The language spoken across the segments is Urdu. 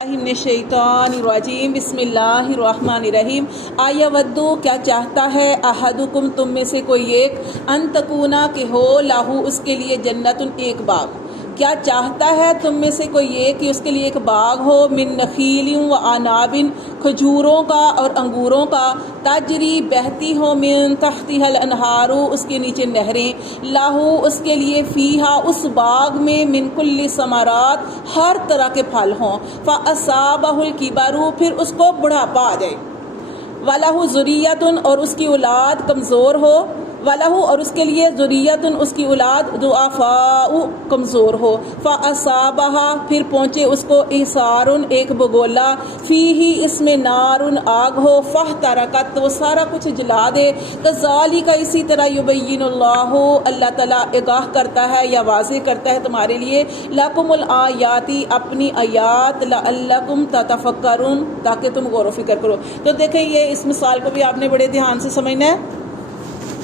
من الشیطان الرجیم بسم اللہ الرحمن الرحیم آیودو کیا چاہتا ہے احدکم تم میں سے کوئی ایک ان تکونا کہ ہو لاہو اس کے لیے جنت ایک باغ کیا چاہتا ہے تم میں سے کوئی ایک کہ اس کے لیے ایک باغ ہو من نخیل و عناب کھجوروں کا اور انگوروں کا تجری بہتی ہو من تحتها الانہار اس کے نیچے نہریں لاہو اس کے لیے فیہا اس باغ میں من کل ثمرات ہر طرح کے پھل ہوں فاصابہ الکبر پھر اس کو بڑھاپا آ جائے وَلَهُ ذُرِّيَّةٌ اور اس کی اولاد کمزور ہو وَلَهُ اور اس کے لیے ذُرِّيَّةٌ اس کی اولاد ضعفاء کمزور ہو فَأَصَابَهَا پھر پہنچے اس کو اِحْصَارٌ ایک بگولا فِيهِ اس میں نارٌ آگ ہو فَاحْتَرَقَتْ تو وہ سارا کچھ جلا دے كَذَلِكَ اسی طرح يُبَيِّنُ اللَّهُ اللہ تعالیٰ آگاہ کرتا ہے یا واضح کرتا ہے تمہارے لیے لَكُمُ الْآيَاتِ اپنی آیات لَعَلَّكُمْ تَتَفَكَّرُونَ تاکہ تم غور و فکر کرو۔ تو دیکھیں یہ اس مثال کو بھی آپ نے بڑے دھیان سے سمجھنا ہے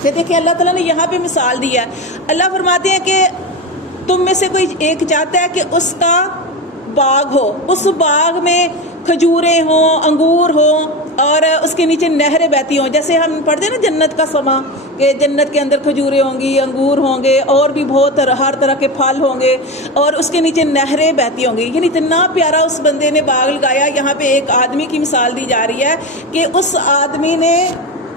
کہ دیکھیں اللہ تعالیٰ نے یہاں پہ مثال دی ہے۔ اللہ فرماتے ہیں کہ تم میں سے کوئی ایک چاہتا ہے کہ اس کا باغ ہو، اس باغ میں کھجوریں ہوں، انگور ہوں اور اس کے نیچے نہریں بہتی ہوں، جیسے ہم پڑھتے ہیں نا جنت کا سما کہ جنت کے اندر کھجوریں ہوں گی، انگور ہوں گے اور بھی بہت ہر طرح کے پھل ہوں گے اور اس کے نیچے نہریں بہتی ہوں گی۔ یعنی اتنا پیارا اس بندے نے باغ لگایا۔ یہاں پہ ایک آدمی کی مثال دی جا رہی ہے کہ اس آدمی نے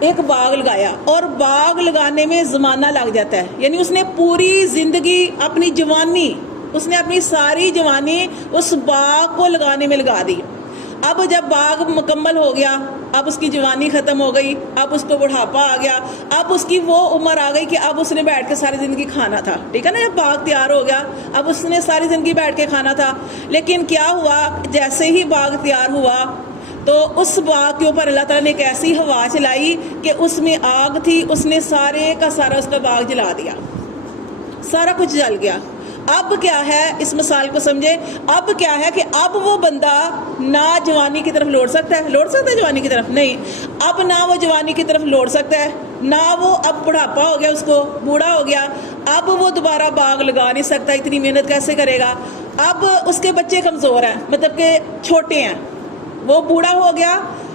ایک باغ لگایا اور باغ لگانے میں زمانہ لگ جاتا ہے، یعنی اس نے پوری زندگی اپنی جوانی، اس نے اپنی ساری جوانی اس باغ کو لگانے میں لگا دی۔ اب جب باغ مکمل ہو گیا، اب اس کی جوانی ختم ہو گئی، اب اس کو بڑھاپا آ گیا، اب اس کی وہ عمر آ گئی کہ اب اس نے بیٹھ کے ساری زندگی کھانا تھا، ٹھیک ہے نا، جب باغ تیار ہو گیا اب اس نے ساری زندگی بیٹھ کے کھانا تھا۔ لیکن کیا ہوا، جیسے ہی باغ تیار ہوا تو اس باغ کے اوپر اللہ تعالیٰ نے ایک ایسی ہوا چلائی کہ اس میں آگ تھی، اس نے سارے کا سارا اس کا باغ جلا دیا، سارا کچھ جل گیا۔ اب کیا ہے، اس مثال کو سمجھے، اب کیا ہے کہ اب وہ بندہ نہ جوانی کی طرف لوٹ سکتا ہے جوانی کی طرف نہیں، اب نہ وہ جوانی کی طرف لوٹ سکتا ہے، نہ وہ اب بڑھاپا ہو گیا، اس کو بوڑھا ہو گیا، اب وہ دوبارہ باغ لگا نہیں سکتا، اتنی محنت کیسے کرے گا۔ اب اس کے بچے کمزور ہیں، مطلب کہ چھوٹے ہیں، وہ بوڑھا ہو گیا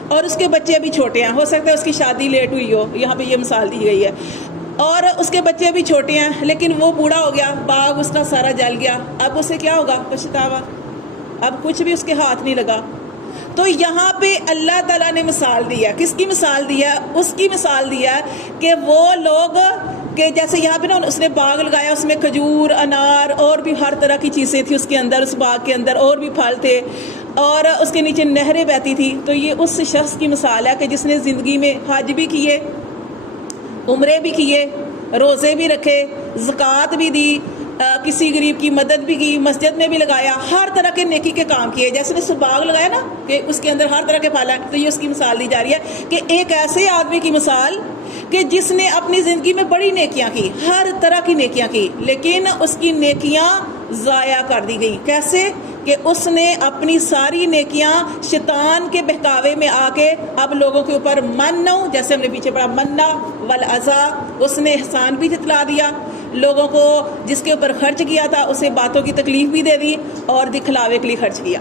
اور اس کے بچے ابھی چھوٹے ہیں، ہو سکتا ہے اس کی شادی لیٹ ہوئی ہو، یہاں پہ یہ مثال دی گئی ہے، اور اس کے بچے ابھی چھوٹے ہیں لیکن وہ بوڑھا ہو گیا، باغ اس کا سارا جل گیا، اب اسے کیا ہوگا، پچھتاوا، اب کچھ بھی اس کے ہاتھ نہیں لگا۔ تو یہاں پہ اللہ تعالیٰ نے مثال دی ہے، کس کی مثال دی ہے، اس کی مثال دی ہے کہ وہ لوگ کہ جیسے یہاں پہ نا اس نے باغ لگایا، اس میں کھجور، انار اور بھی ہر طرح کی چیزیں تھیں اس کے اندر، اس باغ کے اندر اور بھی پھل تھے اور اس کے نیچے نہریں بہتی تھی۔ تو یہ اس شخص کی مثال ہے کہ جس نے زندگی میں حج بھی کیے، عمرے بھی کیے، روزے بھی رکھے، زکوٰۃ بھی دی، کسی غریب کی مدد بھی کی، مسجد میں بھی لگایا، ہر طرح کے نیکی کے کام کیے، جیسے نے اس باغ لگایا نا کہ اس کے اندر ہر طرح کے پھل ہیں۔ تو یہ اس کی مثال دی جا رہی ہے کہ ایک ایسے آدمی کی مثال کہ جس نے اپنی زندگی میں بڑی نیکیاں کی، ہر طرح کی نیکیاں کی، لیکن اس کی نیکیاں ضائع کر دی گئی۔ کیسے کہ اس نے اپنی ساری نیکیاں شیطان کے بہکاوے میں آ کے اب لوگوں کے اوپر منو، جیسے ہم نے پیچھے پڑھا منا والعزا، اس نے احسان بھی جتلا دیا، لوگوں کو جس کے اوپر خرچ کیا تھا اسے باتوں کی تکلیف بھی دے دی اور دکھلاوے کے لیے خرچ کیا۔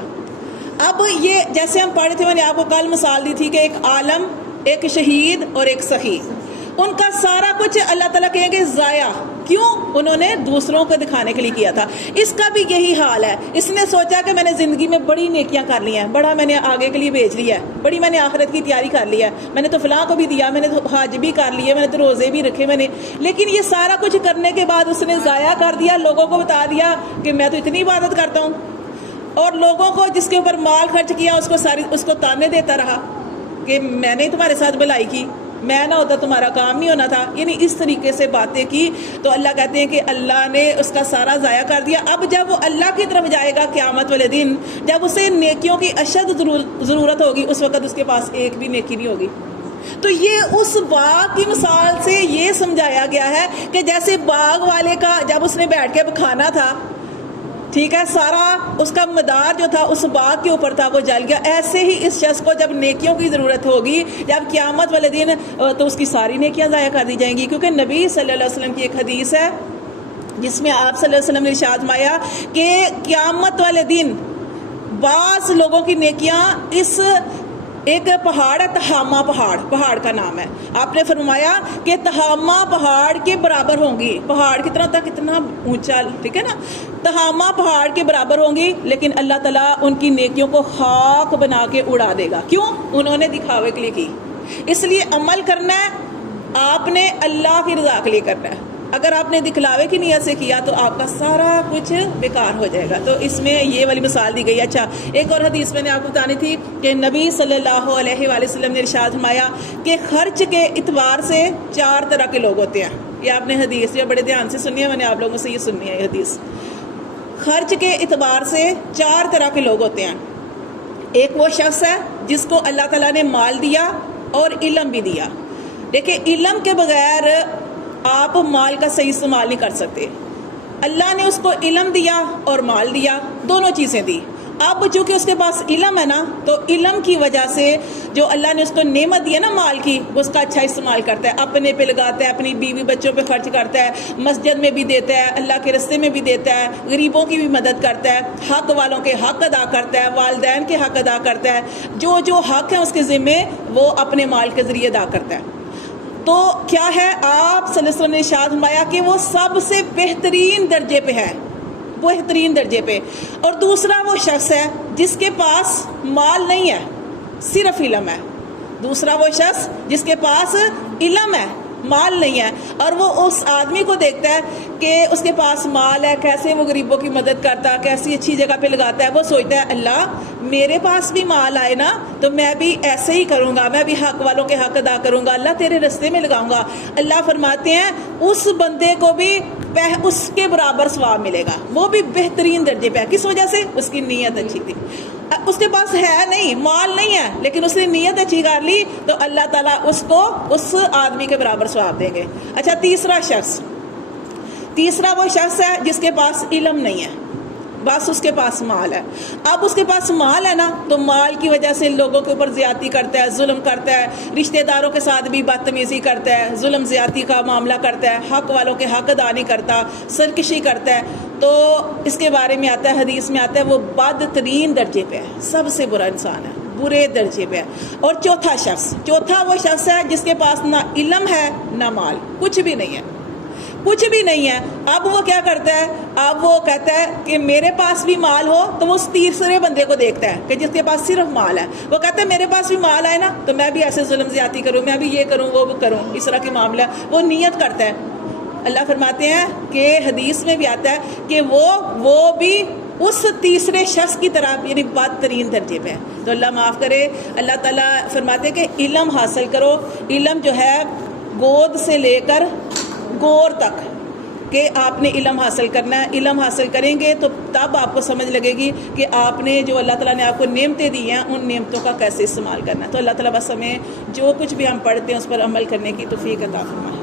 اب یہ جیسے ہم پڑھے تھے، میں نے آپ کو کل مثال دی تھی کہ ایک عالم، ایک شہید اور ایک سخی، ان کا سارا کچھ اللہ تعالیٰ کہیں گے ضائع، کیوں؟ انہوں نے دوسروں کو دکھانے کے لیے کیا تھا۔ اس کا بھی یہی حال ہے، اس نے سوچا کہ میں نے زندگی میں بڑی نیکیاں کر لی ہیں، بڑا میں نے آگے کے لیے بھیج لیا ہے، بڑی میں نے آخرت کی تیاری کر لی ہے، میں نے تو فلاں کو بھی دیا، میں نے تو حج بھی کر لیے، میں نے تو روزے بھی رکھے، میں نے، لیکن یہ سارا کچھ کرنے کے بعد اس نے ضائع کر دیا، لوگوں کو بتا دیا کہ میں تو اتنی عبادت کرتا ہوں، اور لوگوں کو جس کے اوپر مال خرچ کیا اس کو تانے دیتا رہا کہ میں نے تمہارے ساتھ بھلائی کی، میں نہ ہوتا تمہارا کام نہیں ہونا تھا، یعنی اس طریقے سے باتیں کی۔ تو اللہ کہتے ہیں کہ اللہ نے اس کا سارا ضائع کر دیا۔ اب جب وہ اللہ کی طرف جائے گا قیامت والے دن، جب اسے نیکیوں کی اشد ضرورت ہوگی، اس وقت اس کے پاس ایک بھی نیکی نہیں ہوگی۔ تو یہ اس باغ کی مثال سے یہ سمجھایا گیا ہے کہ جیسے باغ والے کا جب اس نے بیٹھ کے کھانا تھا، ٹھیک ہے، سارا اس کا مدار جو تھا اس باغ کے اوپر تھا، وہ جل گیا، ایسے ہی اس شخص کو جب نیکیوں کی ضرورت ہوگی، جب قیامت والے دن، تو اس کی ساری نیکیاں ضائع کر دی جائیں گی، کیونکہ نبی صلی اللہ علیہ وسلم کی ایک حدیث ہے جس میں آپ صلی اللہ علیہ وسلم نے ارشاد فرمایا کہ قیامت والے دن بعض لوگوں کی نیکیاں اس ایک پہاڑ ہے تہامہ پہاڑ کا نام ہے. آپ نے فرمایا کہ تہامہ پہاڑ کے برابر ہوں گی. پہاڑ کتنا تھا, کتنا اونچا, ٹھیک ہے نا, تہامہ پہاڑ کے برابر ہوں گی, لیکن اللہ تعالیٰ ان کی نیکیوں کو خاک بنا کے اڑا دے گا. کیوں؟ انہوں نے دکھاوے کے لیے کی. اس لیے عمل کرنا ہے آپ نے اللہ کی رضا کے لیے کرنا ہے. اگر آپ نے دکھلاوے کی نیت سے کیا تو آپ کا سارا کچھ بیکار ہو جائے گا. تو اس میں یہ والی مثال دی گئی. اچھا, ایک اور حدیث میں نے آپ کو بتانی تھی کہ نبی صلی اللہ علیہ وآلہ وسلم نے ارشاد فرمایا کہ خرچ کے اعتبار سے 4 طرح کے لوگ ہوتے ہیں. یہ آپ نے حدیث جو بڑے دھیان سے سنی ہے, میں نے آپ لوگوں سے یہ سننی ہے یہ حدیث. خرچ کے اعتبار سے 4 طرح کے لوگ ہوتے ہیں. ایک وہ شخص ہے جس کو اللہ تعالیٰ نے مال دیا اور علم بھی دیا. دیکھیں, علم کے بغیر آپ مال کا صحیح استعمال نہیں کر سکتے. اللہ نے اس کو علم دیا اور مال دیا, دونوں چیزیں دی. اب چونکہ اس کے پاس علم ہے نا, تو علم کی وجہ سے جو اللہ نے اس کو نعمت دی ہے نا مال کی, اس کا اچھا استعمال کرتا ہے, اپنے پہ لگاتا ہے, اپنی بیوی بچوں پہ خرچ کرتا ہے, مسجد میں بھی دیتا ہے, اللہ کے راستے میں بھی دیتا ہے, غریبوں کی بھی مدد کرتا ہے, حق والوں کے حق ادا کرتا ہے, والدین کے حق ادا کرتا ہے, جو جو حق ہیں اس کے ذمے وہ اپنے مال کے ذریعے ادا کرتا ہے. تو کیا ہے, آپ صلی اللہ علیہ وسلم نے ارشاد فرمایا کہ وہ سب سے بہترین درجے پہ ہے, بہترین درجے پہ. اور دوسرا وہ شخص ہے جس کے پاس مال نہیں ہے, صرف علم ہے. دوسرا وہ شخص جس کے پاس علم ہے, مال نہیں ہے, اور وہ اس آدمی کو دیکھتا ہے کہ اس کے پاس مال ہے, کیسے وہ غریبوں کی مدد کرتا ہے, کیسی اچھی جگہ پہ لگاتا ہے. وہ سوچتا ہے اللہ میرے پاس بھی مال آئے نا تو میں بھی ایسے ہی کروں گا, میں بھی حق والوں کے حق ادا کروں گا, اللہ تیرے راستے میں لگاؤں گا. اللہ فرماتے ہیں اس بندے کو بھی اس کے برابر ثواب ملے گا, وہ بھی بہترین درجے پہ ہے. کس وجہ سے؟ اس کی نیت اچھی تھی. اس کے پاس ہے نہیں, مال نہیں ہے, لیکن اس نے نیت اچھی کر لی تو اللہ تعالیٰ اس کو اس آدمی کے برابر ثواب دیں گے. اچھا, تیسرا وہ شخص ہے جس کے پاس علم نہیں ہے, بس اس کے پاس مال ہے. اب اس کے پاس مال ہے نا, تو مال کی وجہ سے لوگوں کے اوپر زیادتی کرتا ہے, ظلم کرتا ہے, رشتہ داروں کے ساتھ بھی بدتمیزی کرتا ہے, ظلم زیادتی کا معاملہ کرتا ہے, حق والوں کے حق ادا نہیں کرتا, سرکشی کرتا ہے. تو اس کے بارے میں آتا ہے, حدیث میں آتا ہے وہ بدترین درجے پہ ہے, سب سے برا انسان ہے, برے درجے پہ ہے. اور چوتھا وہ شخص ہے جس کے پاس نہ علم ہے نہ مال, کچھ بھی نہیں ہے. اب وہ کیا کرتا ہے, اب وہ کہتا ہے کہ میرے پاس بھی مال ہو, تو وہ اس تیسرے بندے کو دیکھتا ہے کہ جس کے پاس صرف مال ہے. وہ کہتا ہے میرے پاس بھی مال آئے نا تو میں بھی ایسے ظلم زیادتی کروں, میں بھی یہ کروں وہ کروں, اس طرح کے معاملہ وہ نیت کرتا ہے. اللہ فرماتے ہیں کہ حدیث میں بھی آتا ہے کہ وہ بھی اس تیسرے شخص کی طرح یعنی بدترین درجے پہ ہے. تو اللہ معاف کرے. اللہ تعالیٰ فرماتے ہیں کہ علم حاصل کرو. علم جو ہے گود سے لے کر گور تک کہ آپ نے علم حاصل کرنا ہے. علم حاصل کریں گے تو تب آپ کو سمجھ لگے گی کہ آپ نے جو اللہ تعالیٰ نے آپ کو نعمتیں دی ہیں ان نعمتوں کا کیسے استعمال کرنا ہے. تو اللہ تعالیٰ بس ہمیں جو کچھ بھی ہم پڑھتے ہیں اس پر عمل کرنے کی توفیق عطا فرمائے.